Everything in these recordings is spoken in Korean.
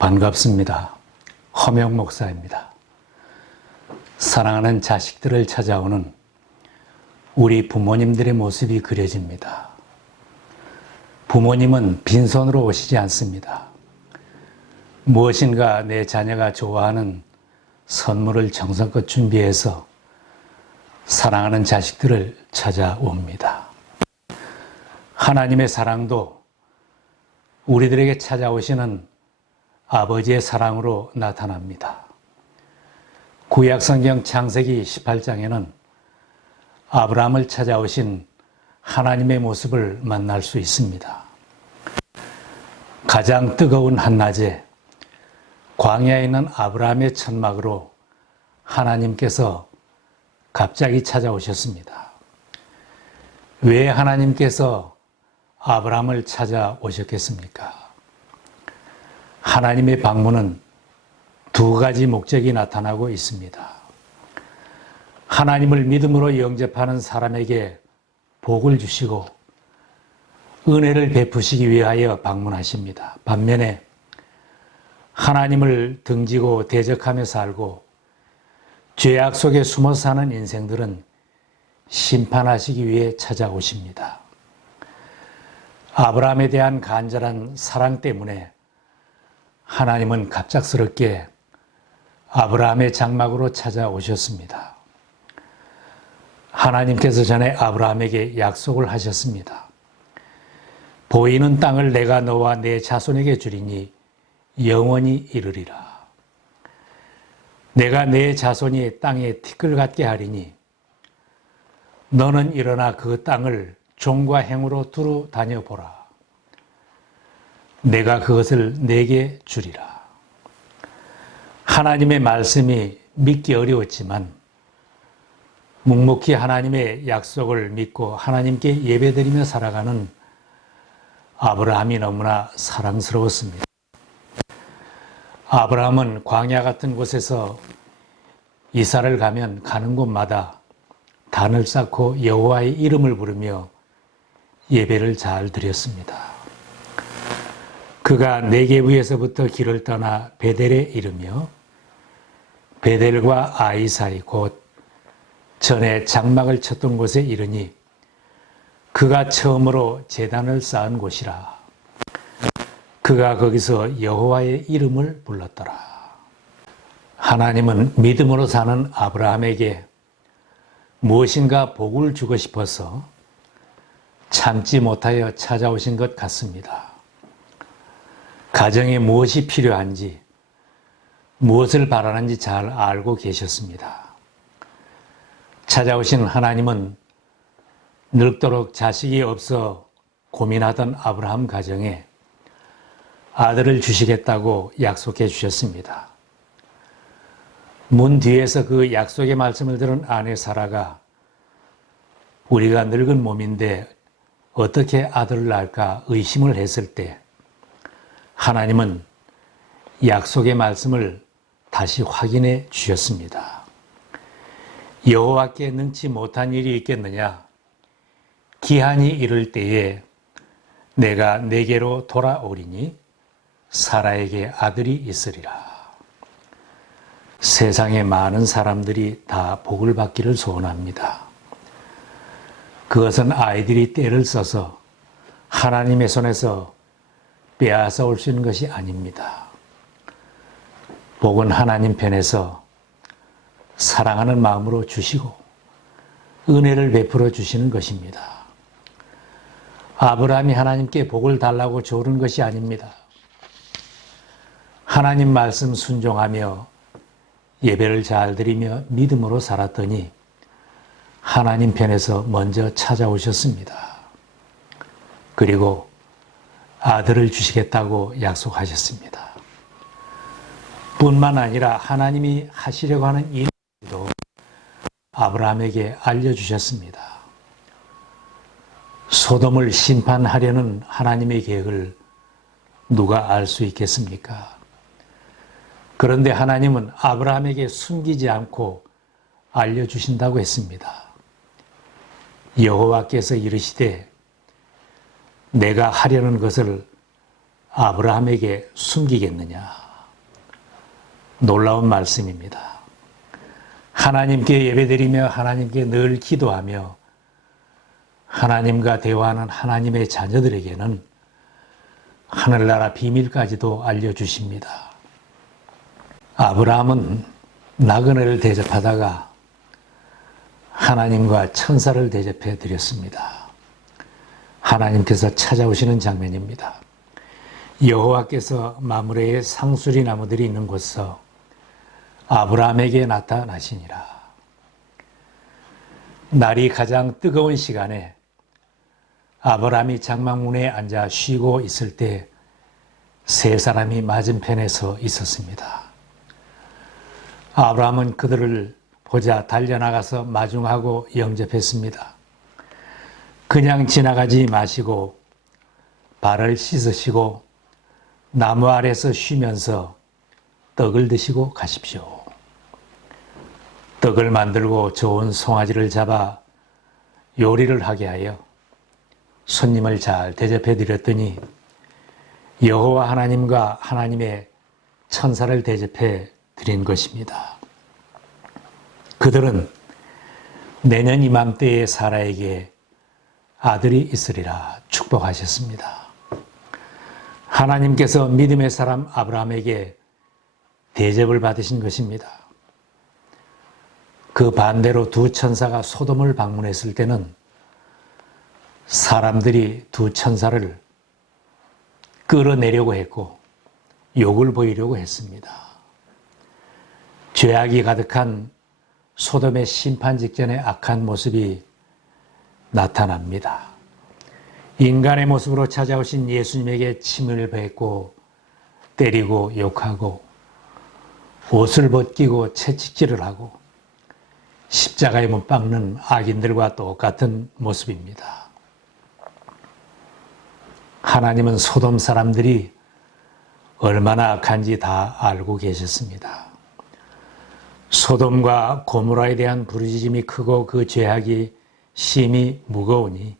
반갑습니다. 허명 목사입니다. 사랑하는 자식들을 찾아오는 우리 부모님들의 모습이 그려집니다. 부모님은 빈손으로 오시지 않습니다. 무엇인가 내 자녀가 좋아하는 선물을 정성껏 준비해서 사랑하는 자식들을 찾아옵니다. 하나님의 사랑도 우리들에게 찾아오시는 아버지의 사랑으로 나타납니다. 구약성경 창세기 18장에는 아브라함을 찾아오신 하나님의 모습을 만날 수 있습니다. 가장 뜨거운 한낮에 광야에 있는 아브라함의 천막으로 하나님께서 갑자기 찾아오셨습니다. 왜 하나님께서 아브라함을 찾아오셨겠습니까? 하나님의 방문은 두 가지 목적이 나타나고 있습니다. 하나님을 믿음으로 영접하는 사람에게 복을 주시고 은혜를 베푸시기 위하여 방문하십니다. 반면에 하나님을 등지고 대적하며 살고 죄악 속에 숨어 사는 인생들은 심판하시기 위해 찾아오십니다. 아브라함에 대한 간절한 사랑 때문에 하나님은 갑작스럽게 아브라함의 장막으로 찾아오셨습니다. 하나님께서 전에 아브라함에게 약속을 하셨습니다. 보이는 땅을 내가 너와 내 자손에게 주리니 영원히 이르리라. 내가 내 자손이 땅에 티끌 같게 하리니 너는 일어나 그 땅을 종과 행으로 두루 다녀보라. 내가 그것을 내게 주리라. 하나님의 말씀이 믿기 어려웠지만 묵묵히 하나님의 약속을 믿고 하나님께 예배드리며 살아가는 아브라함이 너무나 사랑스러웠습니다. 아브라함은 광야 같은 곳에서 이사를 가면 가는 곳마다 단을 쌓고 여호와의 이름을 부르며 예배를 잘 드렸습니다. 그가 네게브에서부터 길을 떠나 베델에 이르며 베델과 아이 사이 곧 전에 장막을 쳤던 곳에 이르니 그가 처음으로 제단을 쌓은 곳이라. 그가 거기서 여호와의 이름을 불렀더라. 하나님은 믿음으로 사는 아브라함에게 무엇인가 복을 주고 싶어서 참지 못하여 찾아오신 것 같습니다. 가정에 무엇이 필요한지, 무엇을 바라는지 잘 알고 계셨습니다. 찾아오신 하나님은 늙도록 자식이 없어 고민하던 아브라함 가정에 아들을 주시겠다고 약속해 주셨습니다. 문 뒤에서 그 약속의 말씀을 들은 아내 사라가 우리가 늙은 몸인데 어떻게 아들을 낳을까 의심을 했을 때 하나님은 약속의 말씀을 다시 확인해 주셨습니다. 여호와께 능치 못한 일이 있겠느냐? 기한이 이를 때에 내가 내게로 돌아오리니 사라에게 아들이 있으리라. 세상의 많은 사람들이 다 복을 받기를 소원합니다. 그것은 아이들이 때를 써서 하나님의 손에서 빼앗아 올 수 있는 것이 아닙니다. 복은 하나님 편에서 사랑하는 마음으로 주시고 은혜를 베풀어 주시는 것입니다. 아브라함이 하나님께 복을 달라고 조른 것이 아닙니다. 하나님 말씀 순종하며 예배를 잘 드리며 믿음으로 살았더니 하나님 편에서 먼저 찾아오셨습니다. 그리고 아들을 주시겠다고 약속하셨습니다. 뿐만 아니라 하나님이 하시려고 하는 일도 아브라함에게 알려주셨습니다. 소돔을 심판하려는 하나님의 계획을 누가 알 수 있겠습니까? 그런데 하나님은 아브라함에게 숨기지 않고 알려주신다고 했습니다. 여호와께서 이르시되 내가 하려는 것을 아브라함에게 숨기겠느냐. 놀라운 말씀입니다. 하나님께 예배드리며 하나님께 늘 기도하며 하나님과 대화하는 하나님의 자녀들에게는 하늘나라 비밀까지도 알려주십니다. 아브라함은 나그네를 대접하다가 하나님과 천사를 대접해 드렸습니다. 하나님께서 찾아오시는 장면입니다. 여호와께서 마므레의 상수리 나무들이 있는 곳에서 아브라함에게 나타나시니라. 날이 가장 뜨거운 시간에 아브라함이 장막문에 앉아 쉬고 있을 때 세 사람이 맞은편에 서 있었습니다. 아브라함은 그들을 보자 달려나가서 마중하고 영접했습니다. 그냥 지나가지 마시고 발을 씻으시고 나무 아래서 쉬면서 떡을 드시고 가십시오. 떡을 만들고 좋은 송아지를 잡아 요리를 하게 하여 손님을 잘 대접해 드렸더니 여호와 하나님과 하나님의 천사를 대접해 드린 것입니다. 그들은 내년 이맘때에 사라에게 아들이 있으리라 축복하셨습니다. 하나님께서 믿음의 사람 아브라함에게 대접을 받으신 것입니다. 그 반대로 두 천사가 소돔을 방문했을 때는 사람들이 두 천사를 끌어내려고 했고 욕을 보이려고 했습니다. 죄악이 가득한 소돔의 심판 직전의 악한 모습이 나타납니다. 인간의 모습으로 찾아오신 예수님에게 침을 뱉고 때리고 욕하고 옷을 벗기고 채찍질을 하고 십자가에 못 박는 악인들과 똑같은 모습입니다. 하나님은 소돔 사람들이 얼마나 악한지 다 알고 계셨습니다. 소돔과 고모라에 대한 부르짖음이 크고 그 죄악이 심히 무거우니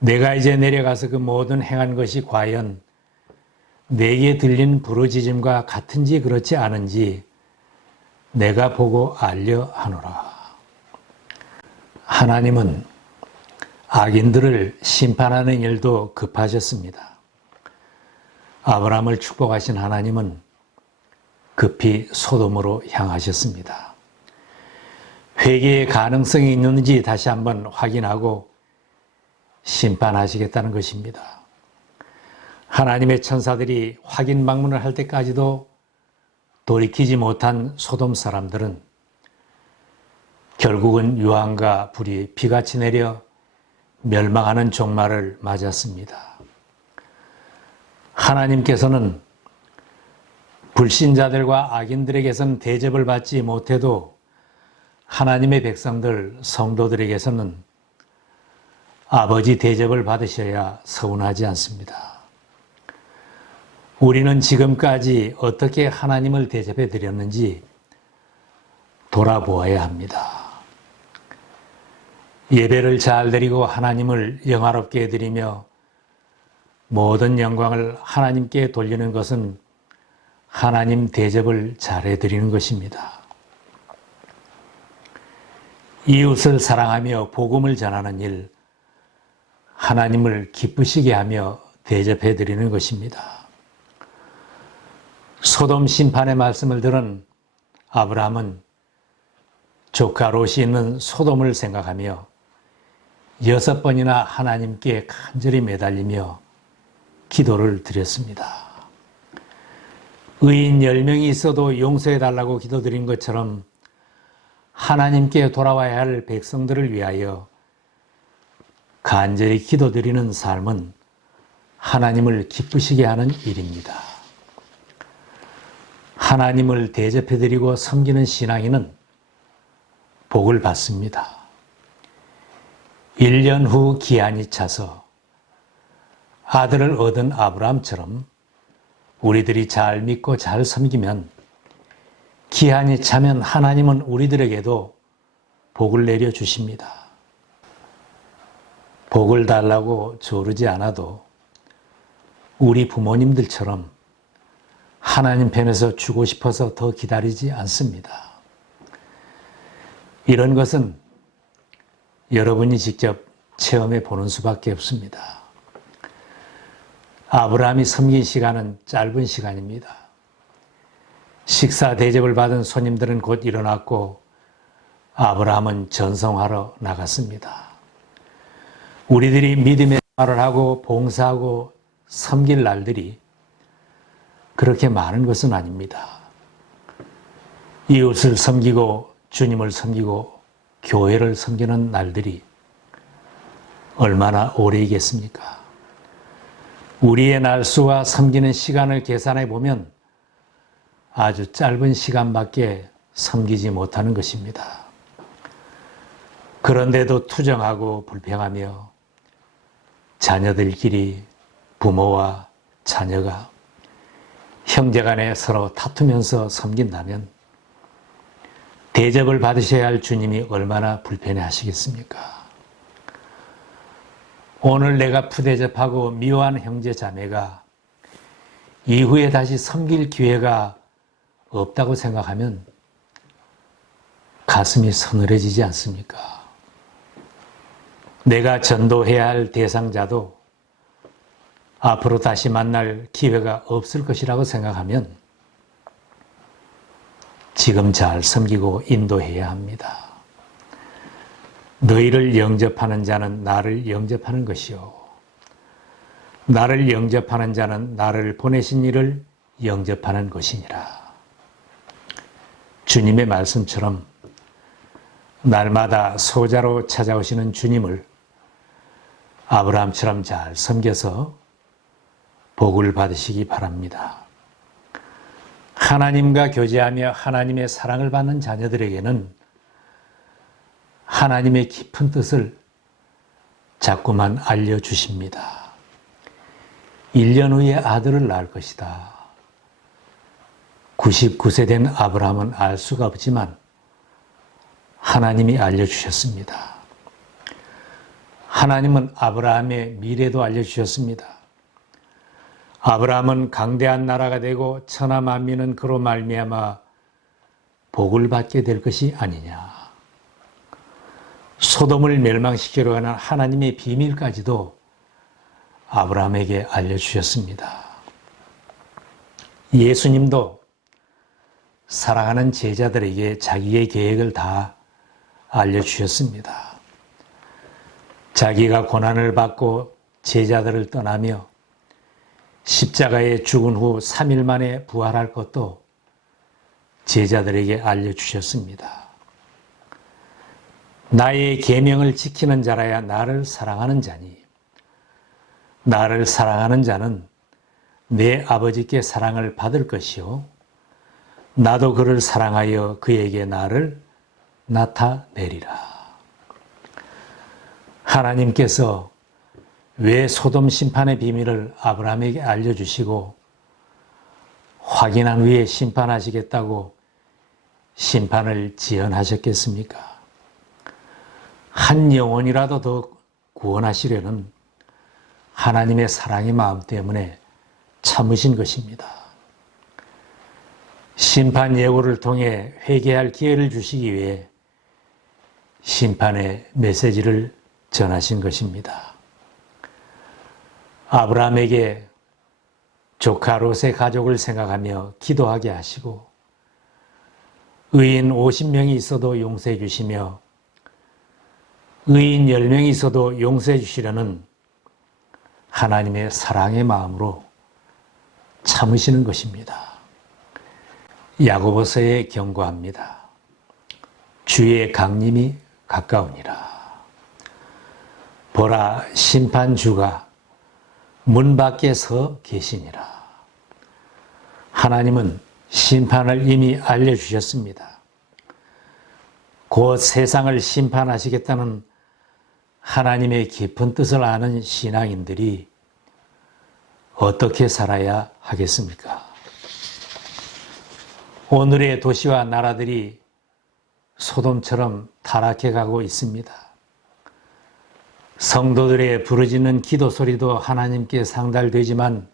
내가 이제 내려가서 그 모든 행한 것이 과연 내게 들린 부르짖음과 같은지 그렇지 않은지 내가 보고 알려 하노라. 하나님은 악인들을 심판하는 일도 급하셨습니다. 아브라함을 축복하신 하나님은 급히 소돔으로 향하셨습니다. 회개의 가능성이 있는지 다시 한번 확인하고 심판하시겠다는 것입니다. 하나님의 천사들이 확인 방문을 할 때까지도 돌이키지 못한 소돔 사람들은 결국은 유황과 불이 비같이 내려 멸망하는 종말을 맞았습니다. 하나님께서는 불신자들과 악인들에게서는 대접을 받지 못해도 하나님의 백성들, 성도들에게서는 아버지 대접을 받으셔야 서운하지 않습니다. 우리는 지금까지 어떻게 하나님을 대접해 드렸는지 돌아보아야 합니다. 예배를 잘 드리고 하나님을 영화롭게 드리며 모든 영광을 하나님께 돌리는 것은 하나님 대접을 잘해 드리는 것입니다. 이웃을 사랑하며 복음을 전하는 일, 하나님을 기쁘시게 하며 대접해 드리는 것입니다. 소돔 심판의 말씀을 들은 아브라함은 조카 롯이 있는 소돔을 생각하며 6번이나 하나님께 간절히 매달리며 기도를 드렸습니다. 의인 10명이 있어도 용서해 달라고 기도드린 것처럼 하나님께 돌아와야 할 백성들을 위하여 간절히 기도드리는 삶은 하나님을 기쁘시게 하는 일입니다. 하나님을 대접해드리고 섬기는 신앙인은 복을 받습니다. 1년 후 기한이 차서 아들을 얻은 아브라함처럼 우리들이 잘 믿고 잘 섬기면 기한이 차면 하나님은 우리들에게도 복을 내려주십니다. 복을 달라고 조르지 않아도 우리 부모님들처럼 하나님 편에서 주고 싶어서 더 기다리지 않습니다. 이런 것은 여러분이 직접 체험해 보는 수밖에 없습니다. 아브라함이 섬긴 시간은 짧은 시간입니다. 식사 대접을 받은 손님들은 곧 일어났고 아브라함은 전송하러 나갔습니다. 우리들이 믿음의 말을 하고 봉사하고 섬길 날들이 그렇게 많은 것은 아닙니다. 이웃을 섬기고 주님을 섬기고 교회를 섬기는 날들이 얼마나 오래이겠습니까? 우리의 날수와 섬기는 시간을 계산해 보면 아주 짧은 시간밖에 섬기지 못하는 것입니다. 그런데도 투정하고 불평하며 자녀들끼리 부모와 자녀가 형제간에 서로 다투면서 섬긴다면 대접을 받으셔야 할 주님이 얼마나 불편해 하시겠습니까? 오늘 내가 푸대접하고 미워하는 형제 자매가 이후에 다시 섬길 기회가 없다고 생각하면 가슴이 서늘해지지 않습니까? 내가 전도해야 할 대상자도 앞으로 다시 만날 기회가 없을 것이라고 생각하면 지금 잘 섬기고 인도해야 합니다. 너희를 영접하는 자는 나를 영접하는 것이요. 나를 영접하는 자는 나를 보내신 이를 영접하는 것이니라. 주님의 말씀처럼 날마다 소자로 찾아오시는 주님을 아브라함처럼 잘 섬겨서 복을 받으시기 바랍니다. 하나님과 교제하며 하나님의 사랑을 받는 자녀들에게는 하나님의 깊은 뜻을 자꾸만 알려주십니다. 1년 후에 아들을 낳을 것이다. 99세 된 아브라함은 알 수가 없지만 하나님이 알려주셨습니다. 하나님은 아브라함의 미래도 알려주셨습니다. 아브라함은 강대한 나라가 되고 천하 만민은 그로 말미암아 복을 받게 될 것이 아니냐. 소돔을 멸망시키려 하는 하나님의 비밀까지도 아브라함에게 알려주셨습니다. 예수님도 사랑하는 제자들에게 자기의 계획을 다 알려주셨습니다. 자기가 고난을 받고 제자들을 떠나며 십자가에 죽은 후 3일 만에 부활할 것도 제자들에게 알려주셨습니다. 나의 계명을 지키는 자라야 나를 사랑하는 자니 나를 사랑하는 자는 내 아버지께 사랑을 받을 것이요 나도 그를 사랑하여 그에게 나를 나타내리라. 하나님께서 왜 소돔 심판의 비밀을 아브라함에게 알려주시고 확인한 후에 심판하시겠다고 심판을 지연하셨겠습니까? 한 영혼이라도 더 구원하시려는 하나님의 사랑의 마음 때문에 참으신 것입니다. 심판 예고를 통해 회개할 기회를 주시기 위해 심판의 메시지를 전하신 것입니다. 아브라함에게 조카 롯의 가족을 생각하며 기도하게 하시고 의인 50명이 있어도 용서해 주시며 의인 10명이 있어도 용서해 주시려는 하나님의 사랑의 마음으로 참으시는 것입니다. 야고보서에 경고합니다. 주의 강림이 가까우니라. 보라, 심판주가 문 밖에 서 계시니라. 하나님은 심판을 이미 알려주셨습니다. 곧 세상을 심판하시겠다는 하나님의 깊은 뜻을 아는 신앙인들이 어떻게 살아야 하겠습니까? 오늘의 도시와 나라들이 소돔처럼 타락해 가고 있습니다. 성도들의 부르짖는 기도 소리도 하나님께 상달되지만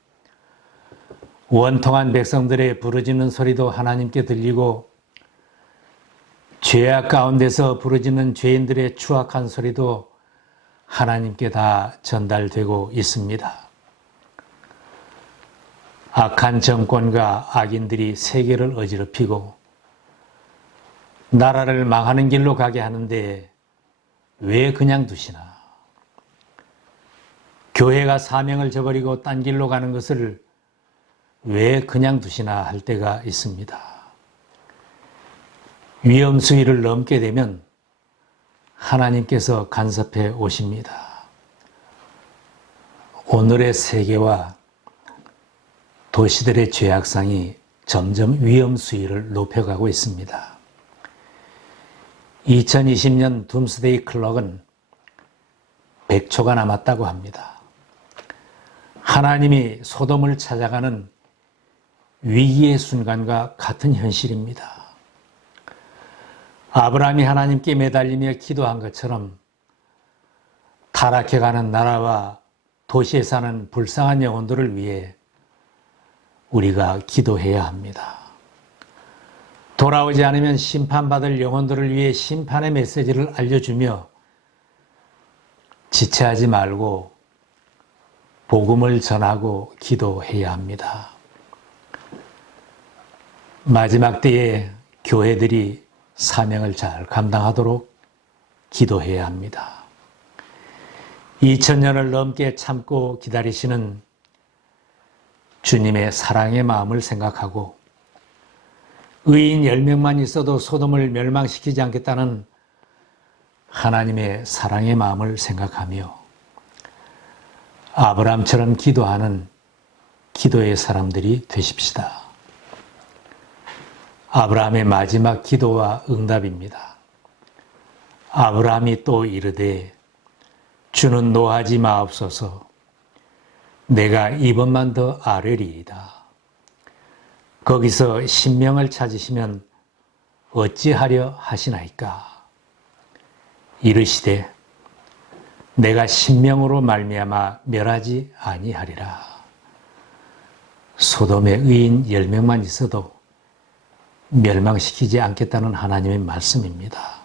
원통한 백성들의 부르짖는 소리도 하나님께 들리고 죄악 가운데서 부르짖는 죄인들의 추악한 소리도 하나님께 다 전달되고 있습니다. 악한 정권과 악인들이 세계를 어지럽히고 나라를 망하는 길로 가게 하는데 왜 그냥 두시나? 교회가 사명을 저버리고 딴 길로 가는 것을 왜 그냥 두시나 할 때가 있습니다. 위험 수위를 넘게 되면 하나님께서 간섭해 오십니다. 오늘의 세계와 도시들의 죄악상이 점점 위험 수위를 높여가고 있습니다. 2020년 둠스데이 클럭은 100초가 남았다고 합니다. 하나님이 소돔을 찾아가는 위기의 순간과 같은 현실입니다. 아브라함이 하나님께 매달리며 기도한 것처럼 타락해가는 나라와 도시에 사는 불쌍한 영혼들을 위해 우리가 기도해야 합니다. 돌아오지 않으면 심판받을 영혼들을 위해 심판의 메시지를 알려주며 지체하지 말고 복음을 전하고 기도해야 합니다. 마지막 때에 교회들이 사명을 잘 감당하도록 기도해야 합니다. 2000년을 넘게 참고 기다리시는 주님의 사랑의 마음을 생각하고 의인 10명만 있어도 소돔을 멸망시키지 않겠다는 하나님의 사랑의 마음을 생각하며 아브라함처럼 기도하는 기도의 사람들이 되십시다. 아브라함의 마지막 기도와 응답입니다. 아브라함이 또 이르되 주는 노하지 마옵소서 내가 이번만 더 아뢰리이다. 거기서 신명을 찾으시면 어찌하려 하시나이까? 이르시되 내가 신명으로 말미암아 멸하지 아니하리라. 소돔의 의인 10명만 있어도 멸망시키지 않겠다는 하나님의 말씀입니다.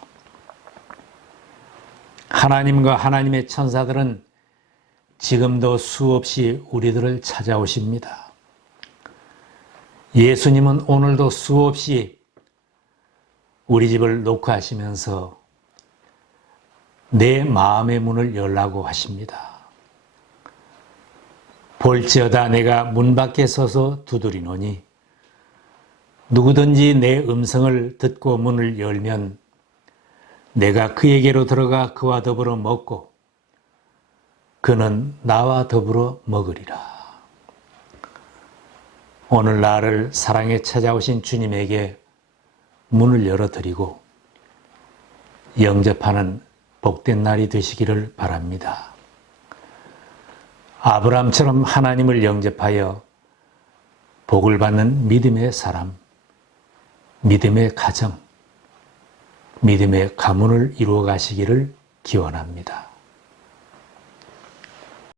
하나님과 하나님의 천사들은 지금도 수없이 우리들을 찾아오십니다. 예수님은 오늘도 수없이 우리 집을 녹화하시면서 내 마음의 문을 열라고 하십니다. 볼지어다 내가 문 밖에 서서 두드리노니 누구든지 내 음성을 듣고 문을 열면 내가 그에게로 들어가 그와 더불어 먹고 그는 나와 더불어 먹으리라. 오늘 나를 사랑에 찾아오신 주님에게 문을 열어드리고 영접하는 복된 날이 되시기를 바랍니다. 아브라함처럼 하나님을 영접하여 복을 받는 믿음의 사람, 믿음의 가정, 믿음의 가문을 이루어 가시기를 기원합니다.